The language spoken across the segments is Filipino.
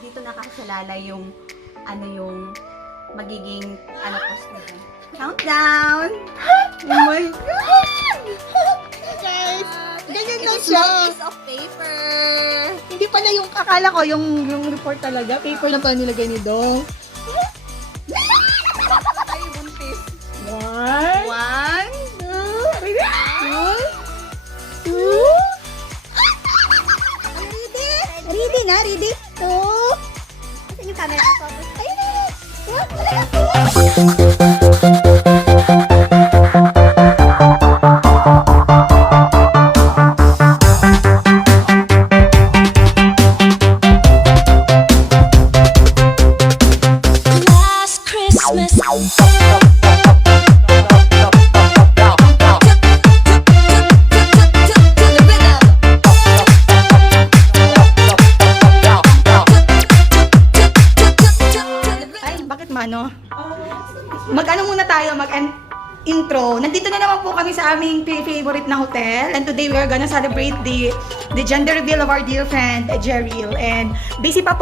Dito nakasalala yung yung magiging post nito. Countdown! Oh my God! Guys, ganyan lang It's siya. a piece of paper. Hindi pala yung akala ko, yung report talaga. Paper lang pala nilagay ni Dong. Ay, buntis. One. One. Two. Ready na, ready? Two. Saan yung camera? Ayun na. Last Christmas. Ay, bakit mano? Mag-ano muna tayo, intro. Nandito na naman po kami sa aming favorite na hotel. And today we are gonna celebrate the gender reveal of our dear friend, Jeriel. And busy pa.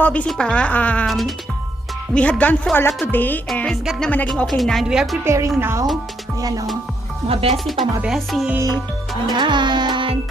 We had gone through a lot today. And praise God naman naging okay na. And we are preparing now. Ayan o. Mga besi. Ayan.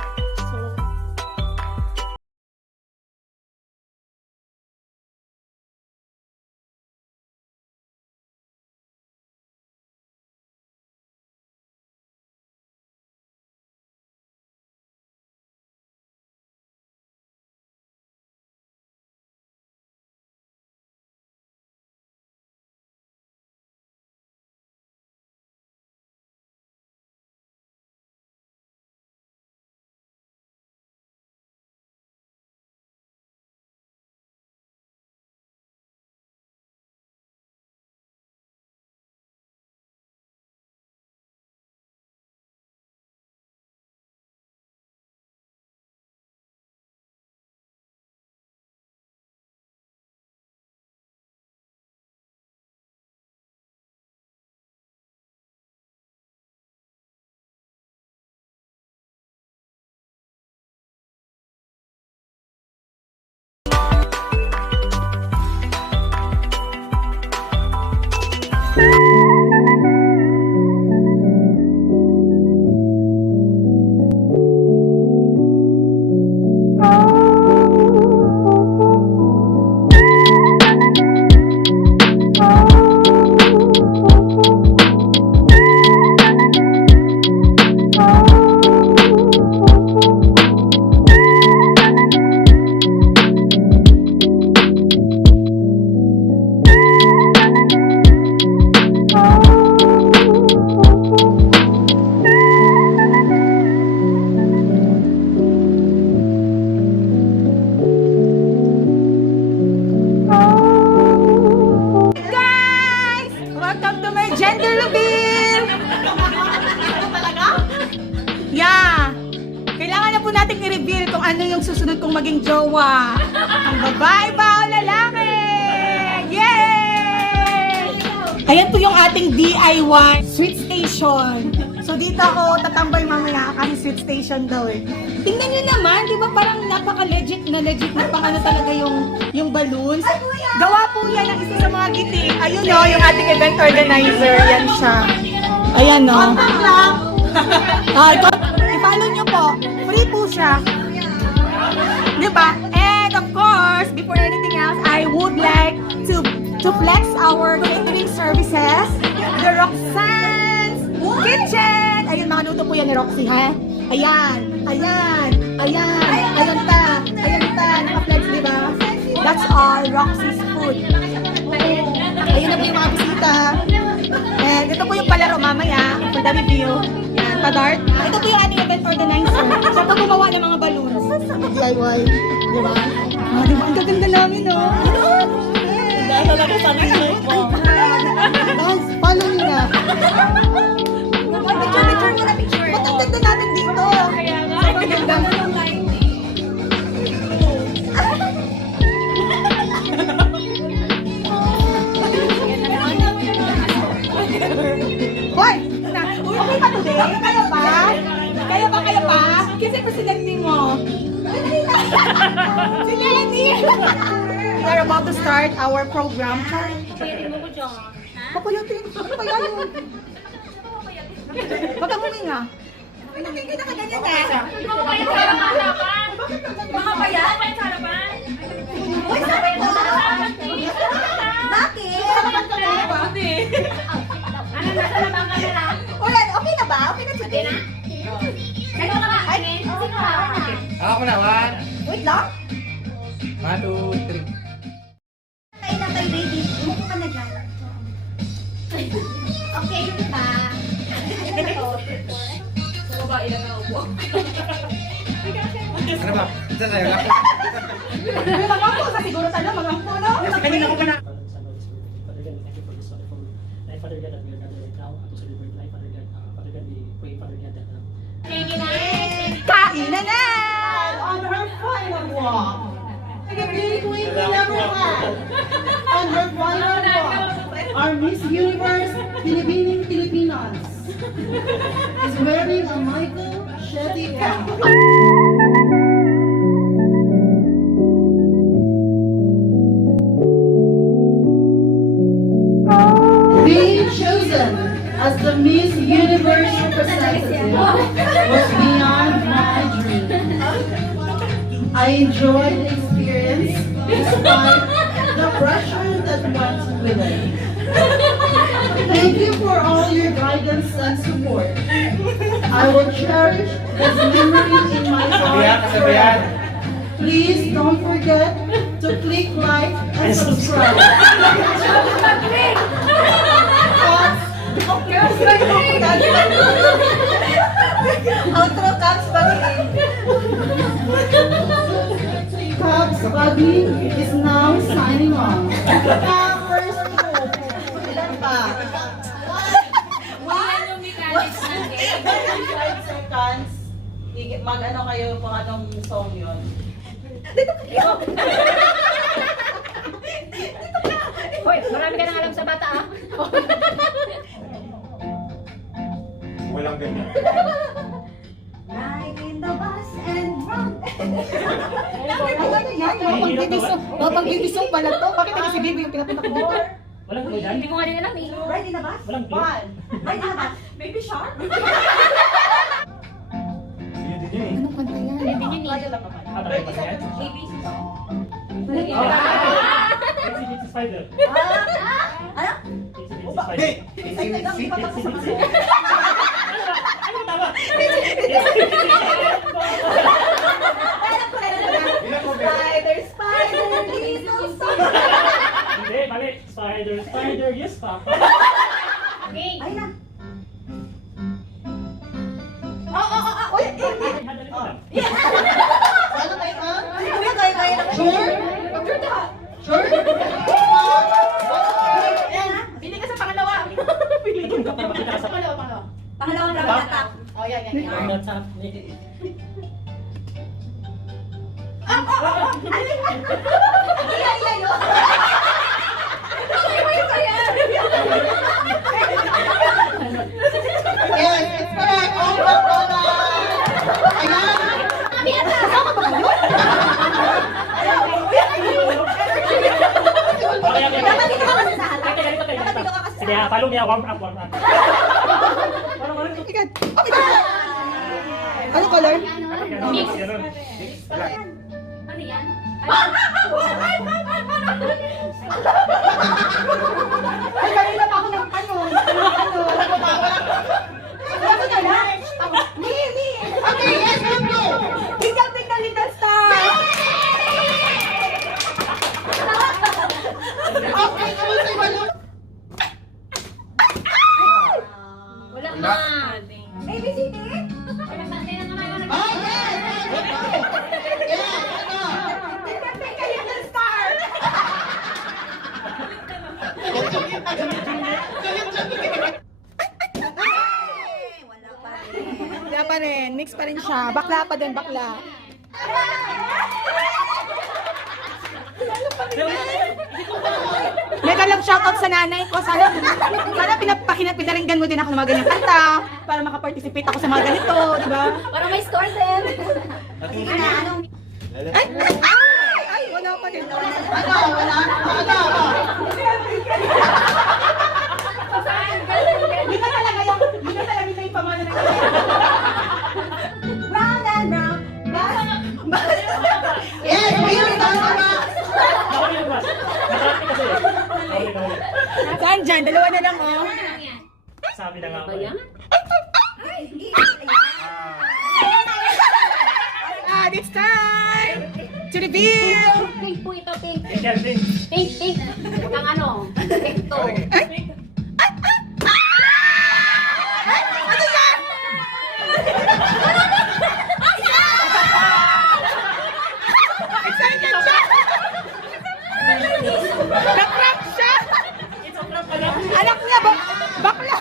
Guys! Welcome to my gender reveal! Yeah! Kailangan na po natin i-reveal kung ano yung susunod kong maging jowa. Ang babae ba o lalaki? Yay! Ayan po yung ating DIY sweet station. So dito ako tatambay mamaya kasi sweet station daw eh. Tingnan nyo naman, di ba parang napaka-legit na pang ano talaga yung balloons. Gawa po yan ang isa sa mga giting. Ayun o, yung ating event organizer. Yan siya. Ayan o. I-follow nyo po. Free po siya. Di ba? And of course, before anything else, I would like to flex our catering services. The Roxanne's Kitchen. Ayun, mga luto po yan ni Roxy, ha? Ayan pa. Naka-flex, di ba? That's all Roxy's food. Ayun na po yung mga bisita. And ito po yung palaro mamaya for the review. Yan, pa-dart. Ito po yung ating event organizer. Siya po gumawa ng mga balloons. DIY. Di ba? Di ba? Ang gaganda namin, no? Dahil talaga sa akin po. Follow nyo na. Picture mo na picture. Ba't ang ganda natin dito? Sobrang ganda. Hoy! Okay pa today? Kaya pa? Kasi presidente mo. Si Lenny! are about to start our program. Papayatin. Ano kaya yun? Baka muli nga. Hindi na kaganyan na. Mga bayan, may sarapan. Uy, sabi ko. Bakit? Ano, nasa na bang camera? Uy, okay na ba? Okay na today? Ano ka ba? Sino ka? Ako na, 1, Wait lang. 1, 2, 3. Kain na kay baby. Umupo ka na dyan. Okay, yun ba? Ano ba? Saan tayo? May mga po, sa siguro tayo, mga po, no? Kanina ko pa na. Father God, that we are gathered right now to celebrate life, Father God. Father God, we pray, Father God, that Thank you, Nay. Kain na na! On her final walk. Like a beauty queen we never had. On her final walk, our Miss Universe Filipinas is wearing a Michael Shetty gown. Being chosen as the Miss Universe representative was beyond my dream. I enjoyed the experience despite the pressure that went with it. Thank you for all your guidance and support. I will cherish this memory in my heart forever. Please don't forget to click like and subscribe. Outro comes back in. Cubs Buggy is now signing off. First group. Ilan pa? 5 seconds. Mag-ano kayo kung anong song yun. Hoy, marami ka nang alam sa bata, ah. Walang ganyan. Ride in the bus and run. Mapagbibisong pala to. Bakit hindi si Bibi yung pinapunta ko dito? walang ko dyan. Hindi ko nga din alam, eh. Ride in the bus? Walang clue. Ride in the bus? Baby shark? Yun din yun eh. Anong kanta yan? Hindi yun, eh. Ah, tayo pa yan? ABC song. Itsy Bitsy Spider. Ano? Itsy Bitsy Spider. Excited lang, di pa tapos sa Itsy kanila. Ano tama? Alam ko na. Spider, spider, little spider. Hindi, mali. Spider, Spider, yes pa. Okay. Ay na. Uy! Hadali ko lang. Ano tayo ka? Kaya. Sure? Sure? Bili ka sa pangalawa. Ito ka para makita ka sa Pangalawang round na top. Oh, yan. Not sa... Iya, yun. Yes, it's correct. All but Lola. Ayan. Dapat dito ka kasi sa harap. Dapat dito ka kasi. Sige, follow niya. Warm up, warm up. Ikan. Ano color? Mix. Ganun. Ano yan? Ay, kanina pa ako ng ano. Ano na lang? Me. Okay, yes, let's go. Tingnan, little star. Okay, ano sa iba? Wala ma. ABCD? Ah, yes, let's go. Yes, ano? Little star. Wala pa rin. Mix pa rin siya. Bakla pa din, bakla. Mega love shoutout sa nanay ko. Sana pinaringgan mo din ako ng mga ganyang kanta para makaparticipate ako sa mga ganito, di ba? Para may score din. Sige na, anong... Ay, wala pa din. Yun na talaga yung pamana ng Brown and brown. Yes, mayroon na ba? Ako yung mas. Nakarami kasi. Okay. Saan dyan? Dalawa na lang, oh. Sabi na nga ako. And it's time to reveal! Pink po ito, pink. Kelvin. Pink, pink. Huwag kang ano. Pink to. Ano yan? Excited siya! Nakrank siya! Anak niya, bakla!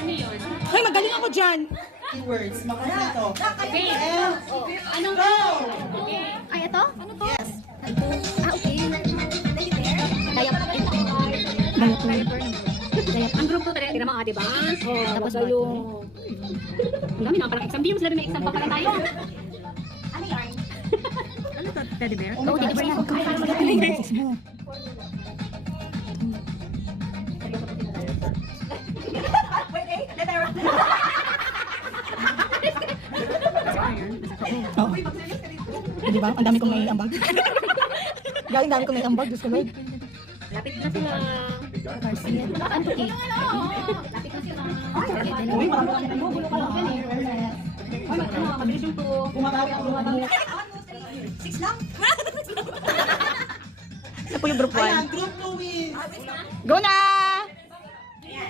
Ano yun? Hoy, magaling ako dyan! Keywords. Makarito. Pink. Anong okay. Ay, ito? Ano to? Yes. Okay. Diaper. Ang group 2 talaga. Tira mo, diba? Oh, tapos yung... Ang dami na, parang exam. Di mo sila rin may exam pa pala tayo. Ano yarn? Ano to, teddy bear? Oo, teddy bear yan. Magaling yung boses mo. Oh. Di ba? Ang dami kong naiambag. Galing dami kong naiambag. Diyos ko, Lord. Lapit na sila. Ano to, eh? Lapit na sila. Uy, marami kami na yung Mabilis yung to. Six lang? Ito po yung group 1. Ayan, group 2 is... Go na! Sige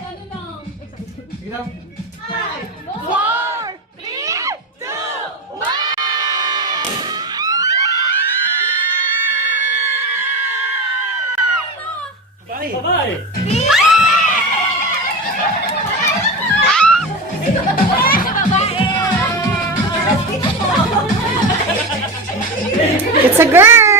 na. 4, 3, 2, 1! Bye-bye. It's a girl!